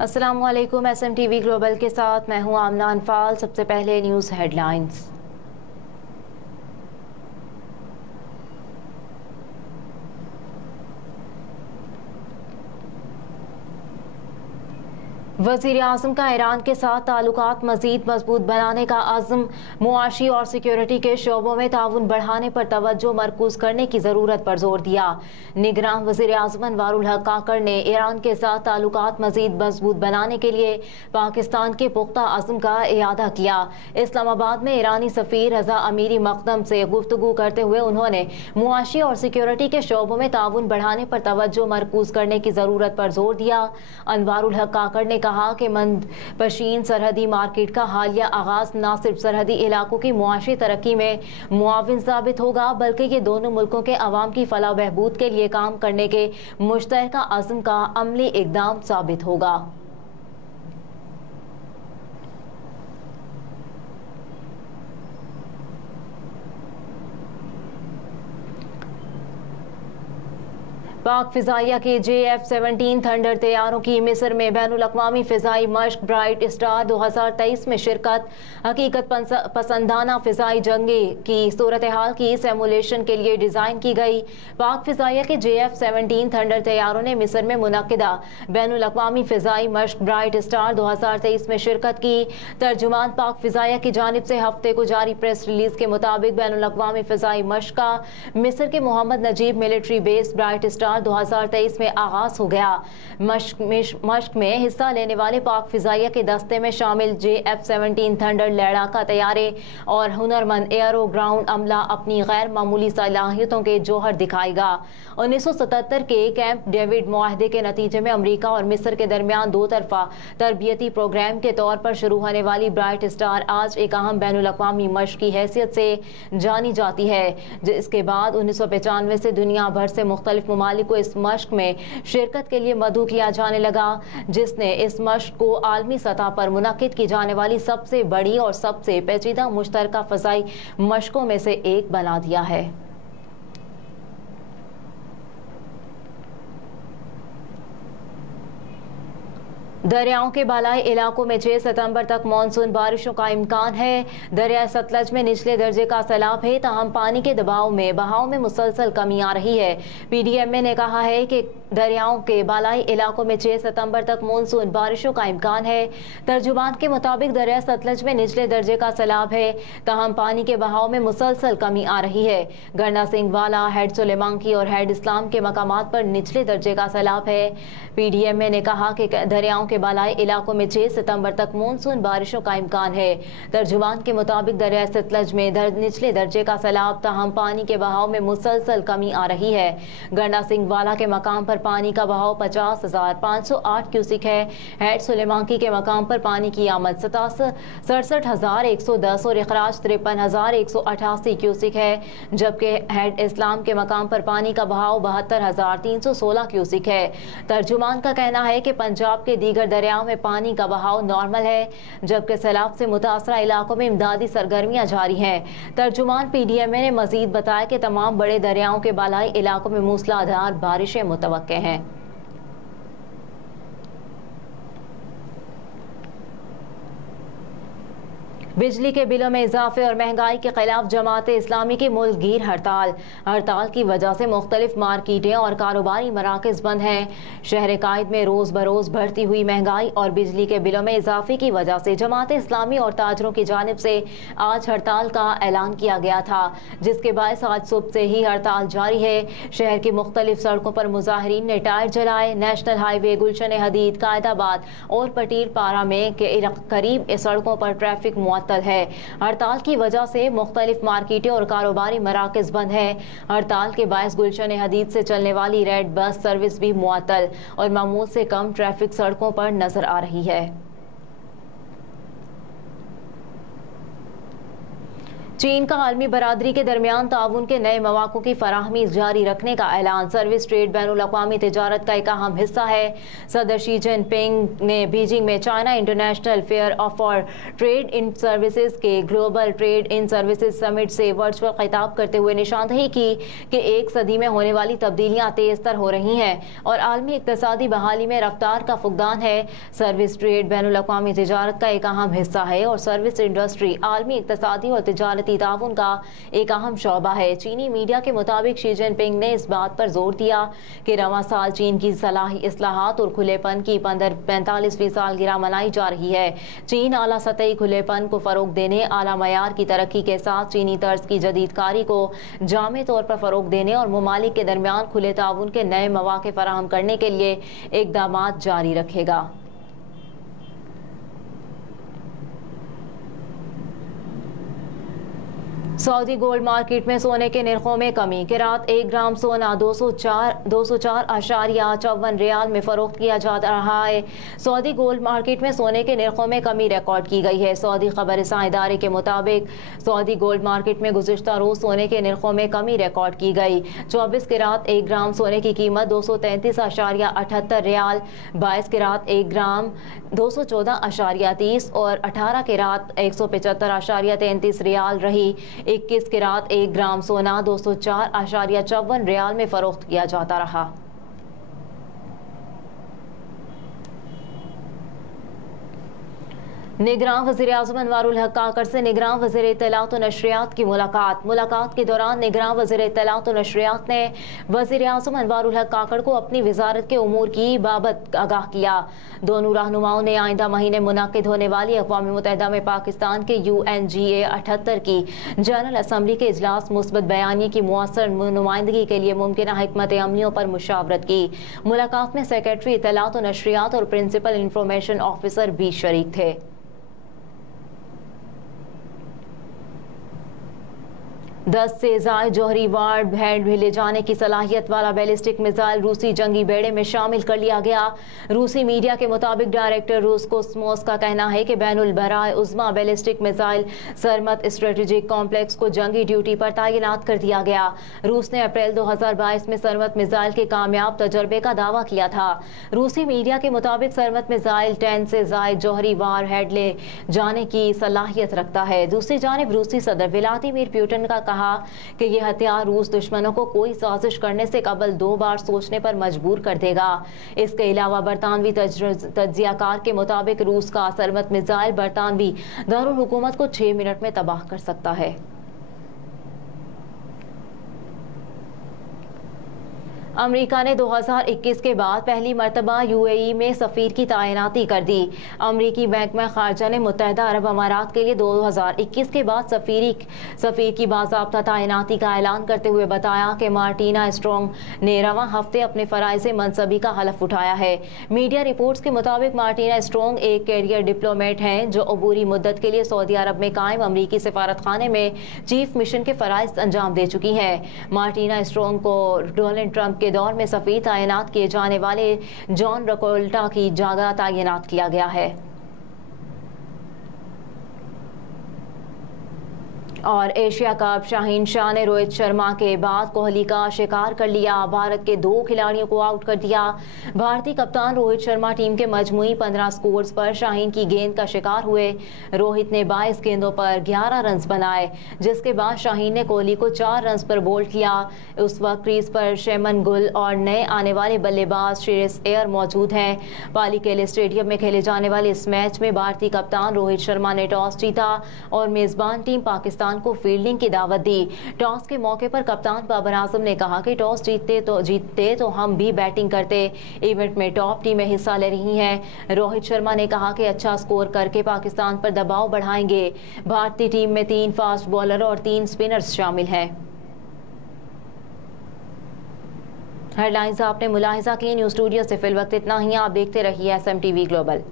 अस्सलामुअलैकुम। SMTV global के साथ मैं हूं आमना अनफाल। सबसे पहले न्यूज़ हेडलाइंस। वज़ीर आज़म का ईरान के साथ ताल्लुकात मज़ीद मजबूत बनाने का अज़्म, मुआशी और सिक्योरिटी के शोबों में ताउन बढ़ाने पर तवज्जो मरकूज करने की ज़रूरत पर जोर दिया। निगरान वज़ीर आज़म अनवारुल हक काकड़ ने ईरान के साथ ताल्लुकात मज़ीद मजबूत बनाने के लिए पाकिस्तान के पुख्ता अज़्म का इयादा किया। इस्लामाबाद में ईरानी सफ़ीर रज़ा अमीरी मक़दम से गुफ्तगू करते हुए उन्होंने मुआशी और सिक्योरिटी के शोबों में ताउन बढ़ाने पर तवज्जो मरकूज करने की ज़रूरत पर जोर दिया। अनवारुल हक काकड़ ने कहा कि मंदपशीन सरहदी मार्केट का हालिया आगाज न सिर्फ सरहदी इलाकों की मुआशी तरक्की में मुआविन साबित होगा, बल्कि ये दोनों मुल्कों के अवाम की फलाह बहबूद के लिए काम करने के मुश्तरका अज़्म का अमली इक़दाम साबित होगा। पाक फ़िज़ाइया के JF-17 थंडर तैयारों की मिस्र में बैनुल अक़वामी फ़िज़ाई मश्क ब्राइट स्टार 2023 में शिरकत। हकीकत पसंदाना फ़िज़ाई जंगे की सूरत हाल की सिमुलेशन के लिए डिज़ाइन की गई। पाक फ़िज़ाइया के JF-17 थंडर तैयारों ने मिस्र में मुनक़िदा बैनुल अक़वामी फ़िज़ाई मश्क ब्राइट स्टार 2023 में शिरकत की। तर्जुमान पाक फ़िज़ाइया की जानिब से हफ्ते को जारी प्रेस रिलीज़ के मुताबिक बैनुल अक़वामी फ़िज़ाई मश्क का मिस्र के Mohamed Naguib military base Bright Star 2023 में आगाज हो गया। मश्क में हिस्सा लेने वाले पाक फ़िज़ाइया के दस्ते में शामिल JF-17 थंडर लड़ाका तैयारे और हुनरमंद एयरो ग्राउंड अमला अपनी गैर मामूली सलाहियतों के जौहर दिखाएगा। 1977 के कैंप डेविड मुआहदे के नतीजे में अमरीका और मिस्र के दरमियान दो तरफा तरबियती प्रोग्राम के तौर पर शुरू होने वाली ब्राइट स्टार आज एक अहम बैनुल अक़वामी मश्क की हैसियत से जानी जाती है। इसके बाद 1995 से दुनिया भर से मुख्तलिफ ममालिक को इस मश्क में शिरकत के लिए मदऊ किया जाने लगा, जिसने इस मश्क को आलमी सतह पर मुनक़िद की जाने वाली सबसे बड़ी और सबसे पेचीदा मुश्तरका फ़ज़ाई मश्कों में से एक बना दिया है। दरियाओं के बालाई इलाकों में 6 सितंबर तक मानसून बारिशों का इम्कान है। दरिया सतलज में निचले दर्जे का सैलाब है, ताहम पानी के बहाव में मुसलसल कमी आ रही है। PDMA ने कहा है कि दरियाओं के बालाई इलाकों में 6 सितंबर तक मानसून बारिशों का इम्कान है। तर्जुमान के मुताबिक दरिया सतलज में निचले दर्जे का सैलाब है, ताहम पानी के बहाव में मुसलसल कमी आ रही है। गरना सिंह वाला, हेड सुलेमांकी और हेड इस्लाम के मकामात पर निचले दर्जे का सैलाब है। PDMA ने कहा कि दरियाओं के बालाई इलाकों में 6 सितंबर तक मानसून बारिशों का इम्कान है। तर्जुमान के मुताबिक दरिया सतलज में निचले दर्जे का सैलाब, ताहम पानी के बहाव में मुसलसल कमी आ रही है। गरना सिंह वाला के मकाम पर पानी का बहाव 50,508 क्यूसिक है। हेड सुलेमांकी के मकाम पर पानी की आमद 67,110 और इखराज 53,188 क्यूसिक है, जबकि हेड इस्लाम के मकाम पर पानी का बहाव 72,316 क्यूसिक है। तर्जुमान का कहना है कि पंजाब के दीगर दरियाओं में पानी का बहाव नॉर्मल है, जबकि सैलाब से मुतासरा इलाकों में इमदादी सरगर्मियां जारी हैं। तर्जुमान PDMA ने मजीद बताया कि तमाम बड़े दरियाओं के बालाई इलाकों में मूसलाधार बारिशें मुतवक्के हैं। बिजली के बिलों में इजाफे और महंगाई के खिलाफ जमात इस्लामी की मुल्कगीर हड़ताल की वजह से मुख्तलिफ मार्केटें और कारोबारी मराकज़ बंद हैं। शहर कायद में रोज़ बरोज़ बढ़ती हुई महंगाई और बिजली के बिलों में इजाफे की वजह से जमात इस्लामी और ताजरों की जानिब से आज हड़ताल का ऐलान किया गया था, जिसके बायस आज सुबह से ही हड़ताल जारी है। शहर की मुख्तलिफ सड़कों पर मुजाहिरीन ने टायर जलाए। नेशनल हाईवे, गुलशन हदीद, कायदाबाद और पटीर पारा में करीब सड़कों पर ट्रैफिक है। हड़ताल की वजह से मुख्तलिफ मार्केटें और कारोबारी मराकज़ बंद हैं। हड़ताल के बायस गुलशन हदीद से चलने वाली रेड बस सर्विस भी मुअत्तल और मामूल से कम ट्रैफिक सड़कों पर नजर आ रही है। चीन का आलमी बरादरी के दरमियान ताउन के नए मौक़ों की फराहमी जारी रखने का ऐलान। सर्विस ट्रेड बैनुल-अक़वामी तिजारत का एक अहम हिस्सा है। सदर शी जिनपिंग ने बीजिंग में China International Fair for Trade in Services के global trade in services summit से वर्चुअल खिताब करते हुए निशानदही की कि एक सदी में होने वाली तब्दीलियां तेज तर हो रही हैं और आलमी इक़्तिसादी बहाली में रफ्तार का फुकदान है। सर्विस ट्रेड बैनुल-अक़वामी तिजारत का एक अहम हिस्सा है और सर्विस इंडस्ट्री आलमी इक़्तिसादी और तिजारती ताउन का एक अहम शोबा है। चीनी मीडिया के मुताबिक शी जिनपिंग ने इस बात पर जोर दिया कि रवां साल चीन की सलाही इस्लाहात और खुलेपन की 45वीं सालगिरह मनाई जा रही है। चीन आला सतही खुलेपन को फरोग देने, आला मयार की तरक्की के साथ चीनी तर्ज की जदीदकारी को जामे तौर पर फरोग देने और ममालिक के दरमियान खुले ताउन के नए मौक़े फराहम करने के लिए इक़दामात जारी रखेगा। सऊदी गोल्ड मार्केट में सोने के निर्खों में कमी। कि रात 1 ग्राम सोना 204.54 रियाल में फरोख्त किया जा रहा है। सऊदी गोल्ड मार्केट में सोने के निर्खों में कमी रिकॉर्ड की गई है। सऊदी खबरसां इदारे के मुताबिक सऊदी गोल्ड मार्केट में गुज़िश्ता रोज़ सोने के निर्खों में कमी रिकॉर्ड की गई। 24 के रात 1 ग्राम सोने की कीमत 233.78 रियाल, 22 के रात 1 ग्राम 214.30 और 18 के रात 175.33 रियाल रही। 21 के रात 1 ग्राम सोना 204.54 रियाल में फरोख्त किया जाता रहा। निगरान वज़ीर-ए-आज़म अनवारुल हक काकड़ से निगरान वज़ीर इत्तलात व नशरियात की मुलाकात के दौरान निगरान वज़ीर इत्तलात व नशरियात ने वज़ीर-ए-आज़म अनवारुल हक काकड़ को अपनी वज़ारत के उमूर की बाबत आगाह किया। दोनों रहनुमाओं ने आइंदा महीने मुनाकिद होने वाली अक़वाम मुत्तहिदा में पाकिस्तान के UNGA 78 की जनरल असम्बली के इजलास मुस्बत बयानी की मुअस्सर नुमाइंदगी के लिए मुमकिन हिकमत अमलियों पर मुशावरत की। मुलाकात में सेक्रेटरी इत्तलात व नशरियात और प्रिंसिपल इंफॉर्मेशन ऑफिसर भी शरीक थे। 10 से ज़ायद जौहरी वार्ड हेड ले जाने की सलाहियत वाला बैलिस्टिक मिसाइल रूसी जंगी बेड़े में शामिल कर लिया गया। रूसी मीडिया के मुताबिक डायरेक्टर रूस कोस्मोस का कहना है कि बैनुल बराए उज़्मा बैलिस्टिक मिसाइल सरमत स्ट्रेटेजिक कॉम्प्लेक्स को जंगी ड्यूटी पर तैनात कर दिया गया। रूस ने अप्रैल 2022 में सरमत मिसाइल के कामयाब तजर्बे का दावा किया था। रूसी मीडिया के मुताबिक सरमत मिसाइल 10 से ज़ायद जौहरी वार हेड ले जाने की सलाहियत रखता है। दूसरी जानिब रूसी सदर व्लादिमीर पुतिन का कहा कि यह हथियार रूस दुश्मनों को कोई साजिश करने से कबल 2 बार सोचने पर मजबूर कर देगा। इसके अलावा बरतानवी तज्जियाकार के मुताबिक रूस का सरमत मिसाइल बरतानवी दारुल हुकूमत को 6 मिनट में तबाह कर सकता है। अमेरिका ने 2021 के बाद पहली मरतबा UAE में सफ़ीर की तैनाती कर दी। अमरीकी महकमा ख़ारजा ने मुत्तहिदा अरब अमारात के लिए 2021 के बाद सफ़ीर की बाज़ाब्ता तैनाती का ऐलान करते हुए बताया कि मार्टिना स्ट्रॉन्ग ने रवां हफ्ते अपने फ़राइज़ मनसबी का हलफ उठाया है। मीडिया रिपोर्ट्स के मुताबिक मार्टिना स्ट्रॉन्ग एक कैरियर डिप्लोमेट हैं जो अबूरी मुद्दत के लिए सऊदी अरब में कायम अमरीकी सफारत खाने में चीफ मिशन के फ़राइज़ अंजाम दे चुकी हैं। मार्टिना स्ट्रॉन्ग को डोनाल्ड ट्रंप के दौर में सफ़ीर तैनात किए जाने वाले जॉन रकोल्टा की जगह तैनात किया गया है। और एशिया कप शाहीन शाह ने रोहित शर्मा के बाद कोहली का शिकार कर लिया। भारत के 2 खिलाड़ियों को आउट कर दिया। भारतीय कप्तान रोहित शर्मा टीम के मजमूई 15 स्कोर्स पर शाहीन की गेंद का शिकार हुए। रोहित ने 22 गेंदों पर 11 रन बनाए, जिसके बाद शाहीन ने कोहली को 4 रन पर बोल्ड किया। उस वक्त क्रीज पर शेमन गुल और नए आने वाले बल्लेबाज श्रेयस अय्यर मौजूद हैं। पालीकेले स्टेडियम में खेले जाने वाले इस मैच में भारतीय कप्तान रोहित शर्मा ने टॉस जीता और मेजबान टीम पाकिस्तान को फील्डिंग की दावत दी। टॉस के मौके पर कप्तान बाबर आजम ने कहा कि टॉस जीतते तो हम भी बैटिंग करते। इवेंट में टॉप टीमें हिस्सा ले रही हैं। रोहित शर्मा ने कहा कि अच्छा स्कोर करके पाकिस्तान पर दबाव बढ़ाएंगे। भारतीय टीम में 3 फास्ट बॉलर और 3 स्पिनर्स शामिल हैं। हेडलाइंस आपने मुलाहिजा की। न्यूज़ स्टूडियो से फिल वक्त इतना ही। आप देखते रहिए SMTV ग्लोबल।